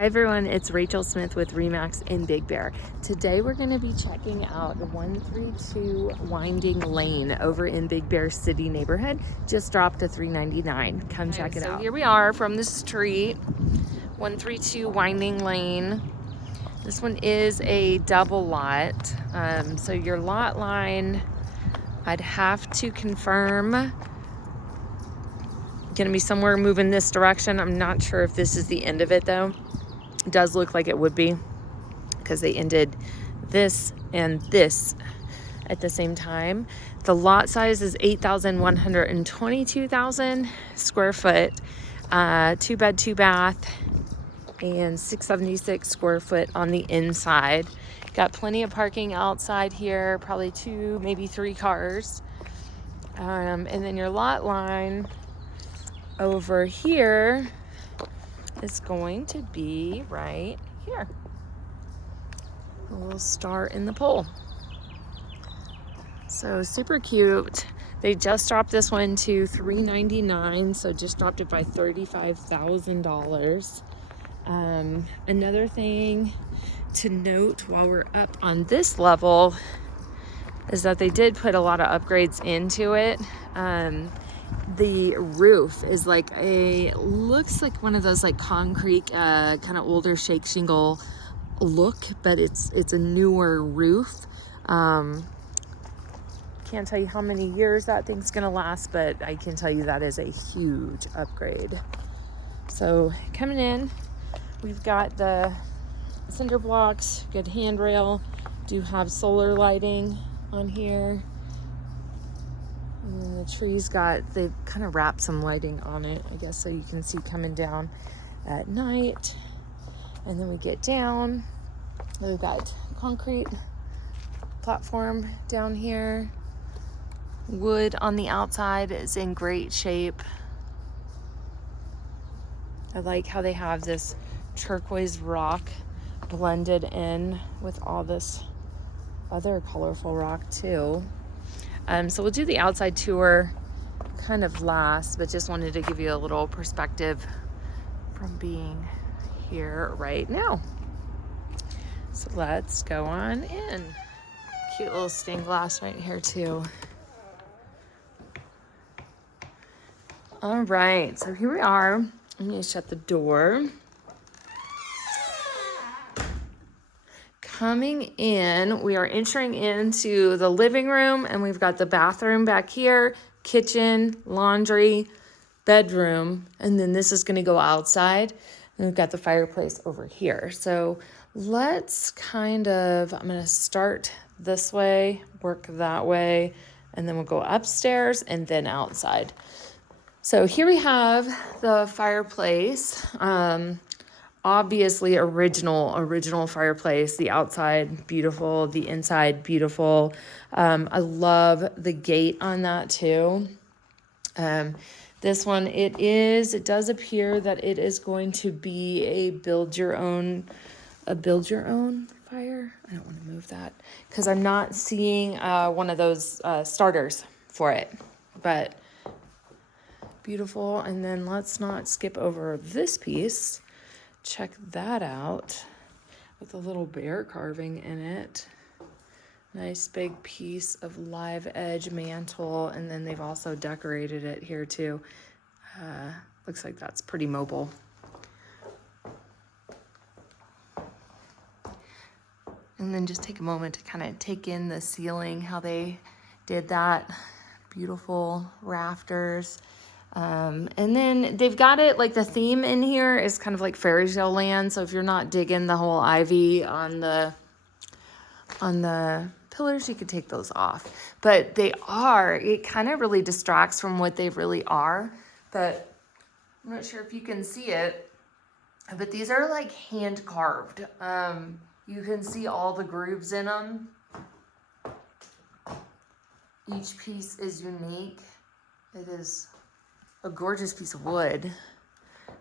Hi everyone, it's Rachel Smith with Remax in Big Bear. Today we're going to be checking out 132 Winding Lane over in Big Bear City neighborhood. Just dropped to $3.99. Come check it out. Here we are from the street, 132 Winding Lane. This one is a double lot. So your lot line, I'd have to confirm, going to be somewhere moving this direction. I'm not sure if this is the end of it though. It does look like it would be because they ended this and this at the same time. The lot size is 8,122,000 square foot, 2 bed, 2 bath, and 676 square foot on the inside. Got plenty of parking outside here, probably 2, maybe 3 cars. And then your lot line over here is going to be right here. A little star in the pole. So super cute. They just dropped this one to $3.99, so just dropped it by $35,000. Another thing to note while we're up on this level is that they did put a lot of upgrades into it. The roof is like looks like one of those like concrete, kind of older shake shingle look, but it's a newer roof. Can't tell you how many years that thing's gonna last, but I can tell you that is a huge upgrade. So coming in, we've got the cinder blocks, good handrail, do have solar lighting on here. And then the trees they've kind of wrapped some lighting on it, I guess, so you can see coming down at night. And then we get down, we've got concrete platform down here. Wood on the outside is in great shape. I like how they have this turquoise rock blended in with all this other colorful rock too. So we'll do the outside tour kind of last, but just wanted to give you a little perspective from being here right now. So let's go on in. Cute little stained glass right here too. All right, so here we are. I'm gonna shut the door. Coming in, we are entering into the living room, and we've got the bathroom back here, kitchen, laundry, bedroom, and then this is gonna go outside. And we've got the fireplace over here. So let's I'm gonna start this way, work that way, and then we'll go upstairs and then outside. So here we have the fireplace. Obviously original fireplace. The outside beautiful, the inside beautiful. I love the gate on that too. This one, it does appear that it is going to be a build your own fire. I don't want to move that because I'm not seeing one of those starters for it, but beautiful. And then let's not skip over this piece. Check that out with a little bear carving in it. Nice big piece of live edge mantle, and then they've also decorated it here too. Looks like that's pretty mobile. And then just take a moment to kind of take in the ceiling, how they did that. Beautiful rafters. And then they've got it like the theme in here is kind of like fairy tale land. So if you're not digging the whole ivy on the pillars, you could take those off. But it kind of really distracts from what they really are. But I'm not sure if you can see it, but these are like hand carved. You can see all the grooves in them. Each piece is unique. It is a gorgeous piece of wood.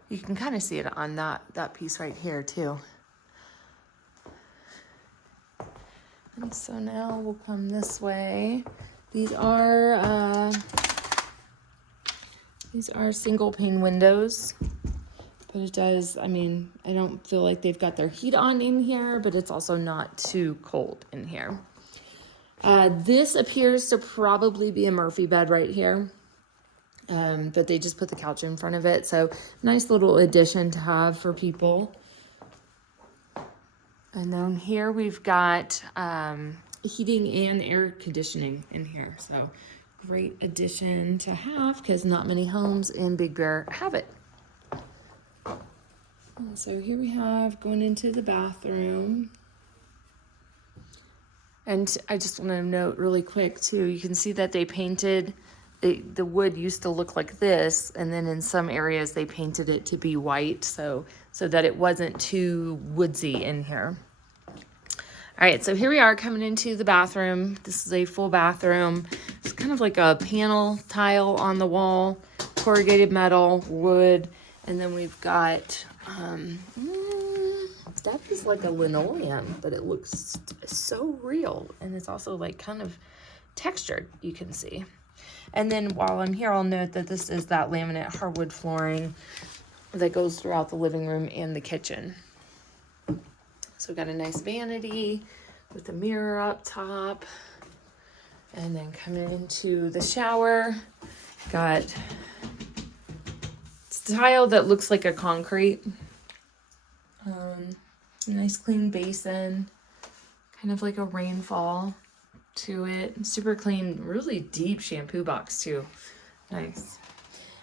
You can kind of see it on that piece right here too. And so now we'll come this way. These are single pane windows. Put But it does, I mean, I don't feel like they've got their heat on in here, but it's also not too cold in here. This appears to probably be a Murphy bed right here. But they just put the couch in front of it. So nice little addition to have for people. And then here we've got heating and air conditioning in here. So great addition to have because not many homes in Big Bear have it. And so here we have going into the bathroom. And I just want to note really quick too, you can see that they painted, the wood used to look like this, and then in some areas they painted it to be white so that it wasn't too woodsy in here. All right, so here we are coming into the bathroom. This is a full bathroom. It's kind of like a panel tile on the wall, corrugated metal, wood, and then we've got, that is like a linoleum, but it looks so real, and it's also like kind of textured, you can see. And then while I'm here, I'll note that this is that laminate hardwood flooring that goes throughout the living room and the kitchen. So we've got a nice vanity with a mirror up top. And then coming into the shower, got tile that looks like a concrete. Nice clean basin, kind of like a rainfall to it. Super clean, really deep shampoo box too. Nice.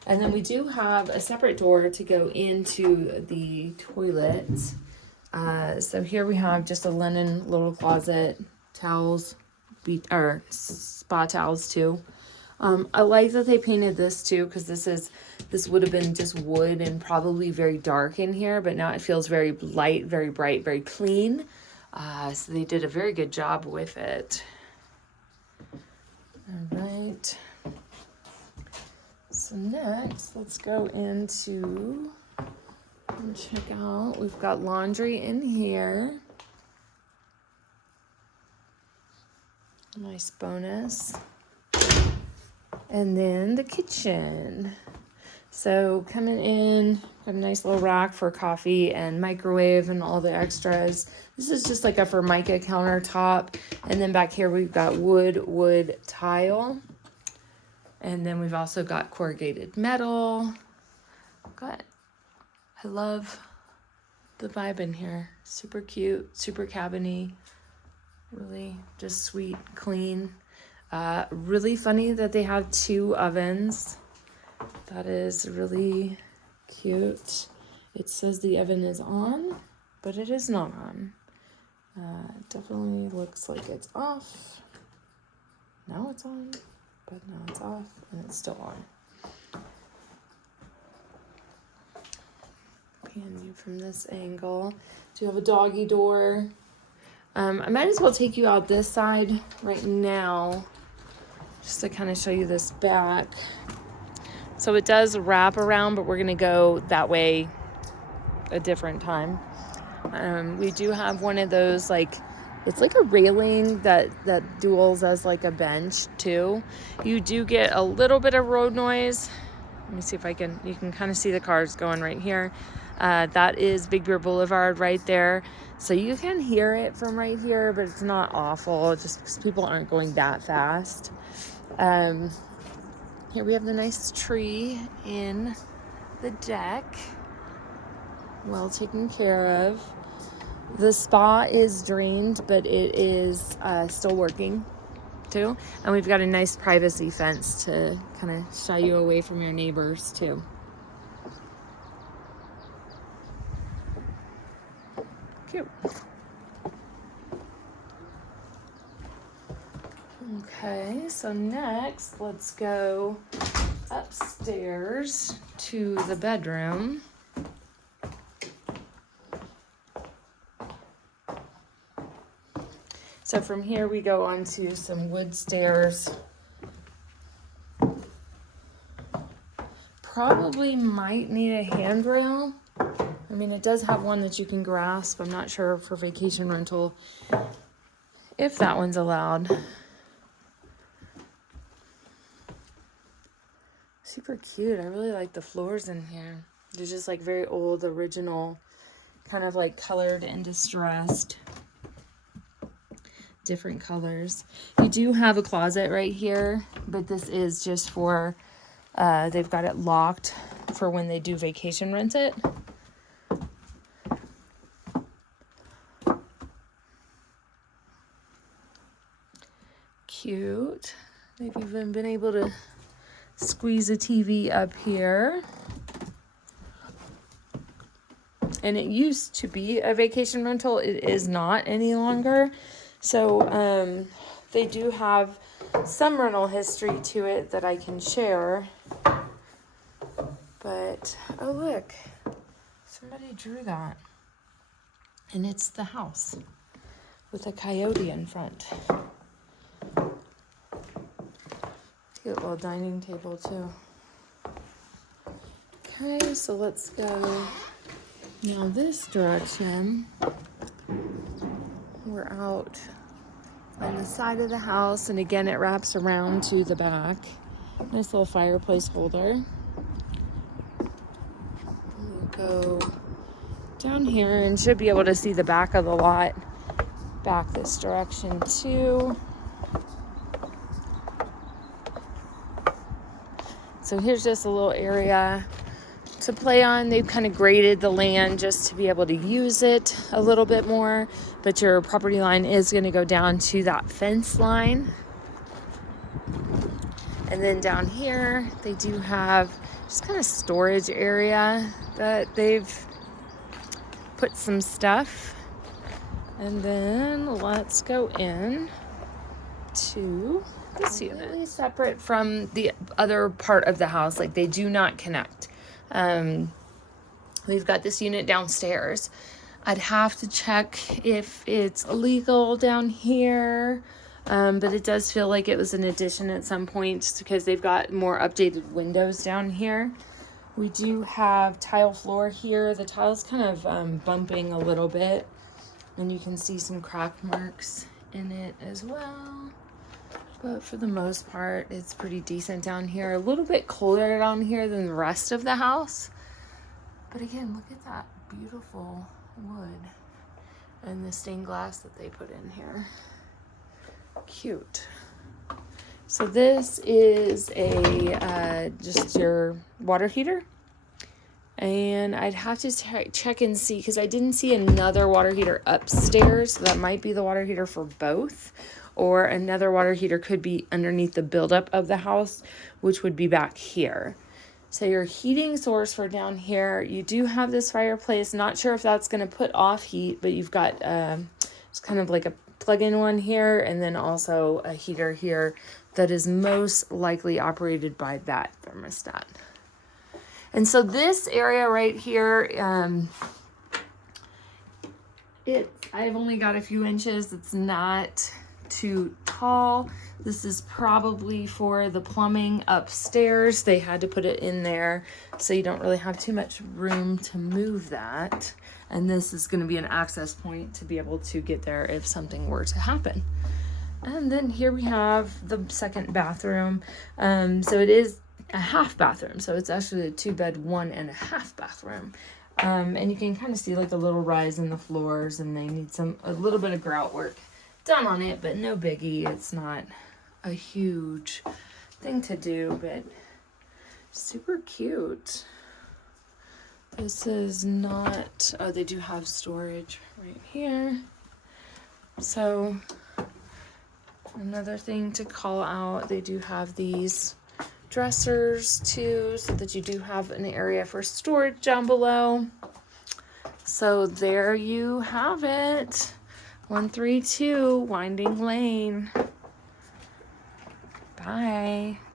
And then we do have a separate door to go into the toilet. So here we have just a linen little closet, towels, or spa towels too. I like that they painted this too, because this would have been just wood and probably very dark in here, but now it feels very light, very bright, very clean. So they did a very good job with it. All right. So next, let's go into and check out. We've got laundry in here. Nice bonus. And then the kitchen. So coming in, got a nice little rack for coffee and microwave and all the extras. This is just like a Formica countertop. And then back here we've got wood tile. And then we've also got corrugated metal. I love the vibe in here. Super cute, super cabiny. Really just sweet, clean. Really funny that they have 2 ovens. That is really cute. It says the oven is on, but it is not on. It definitely looks like it's off. Now it's on, but now it's off and it's still on. Pan you from this angle. Do you have a doggy door? I might as well take you out this side right now, just to kind of show you this back. So it does wrap around, but we're gonna go that way a different time. We do have one of those, like, it's like a railing that duals as like a bench too. You do get a little bit of road noise. Let me see if you can kind of see the cars going right here. That is Big Bear Boulevard right there. So you can hear it from right here, but it's not awful, just because people aren't going that fast. Here we have the nice tree in the deck. Well taken care of. The spa is drained, but it is still working too. And we've got a nice privacy fence to kind of shy you away from your neighbors too. Cute. Okay, so next let's go upstairs to the bedroom. So from here we go onto some wood stairs. Probably might need a handrail. I mean, it does have one that you can grasp. I'm not sure for vacation rental if that one's allowed. Super cute. I really like the floors in here. They're just like very old, original, kind of like colored and distressed. Different colors. You do have a closet right here, but this is just for, they've got it locked for when they do vacation rent it. Cute. They've even been able to squeeze a TV up here. And it used to be a vacation rental. It is not any longer. So they do have some rental history to it that I can share. But, oh look, somebody drew that. And it's the house with a coyote in front. Cute little dining table too. Okay, so let's go now this direction. We're out on the side of the house, and again, it wraps around to the back. Nice little fireplace holder. We'll go down here and should be able to see the back of the lot back this direction too. So here's just a little area to play on. They've kind of graded the land just to be able to use it a little bit more, but your property line is going to go down to that fence line. And then down here, they do have just kind of storage area that they've put some stuff. And then let's go in to this unit. Really separate from the other part of the house, like they do not connect. We've got this unit downstairs. I'd have to check if it's illegal down here, but it does feel like it was an addition at some point because they've got more updated windows down here. We do have tile floor here. The tile's kind of bumping a little bit, and you can see some crack marks in it as well. But for the most part, it's pretty decent down here. A little bit colder down here than the rest of the house. But again, look at that beautiful wood and the stained glass that they put in here. Cute. So this is a just your water heater. And I'd have to check and see because I didn't see another water heater upstairs. So that might be the water heater for both. Or another water heater could be underneath the buildup of the house, which would be back here. So your heating source for down here, you do have this fireplace. Not sure if that's going to put off heat, but you've got it's kind of like a plug-in one here, and then also a heater here that is most likely operated by that thermostat. And so this area right here, I've only got a few inches. It's not too tall. This is probably for the plumbing upstairs. They had to put it in there, so you don't really have too much room to move that. And this is going to be an access point to be able to get there if something were to happen. And then here we have the second bathroom. So it is a half bathroom. So it's actually a 2-bed, 1.5 bathroom. And you can kind of see like a little rise in the floors, and they need a little bit of grout work done on it, but no biggie. It's not a huge thing to do, but super cute. This is not, oh, they do have storage right here. So another thing to call out, they do have these dressers too, so that you do have an area for storage down below. So there you have it. 132 Winding Lane. Bye.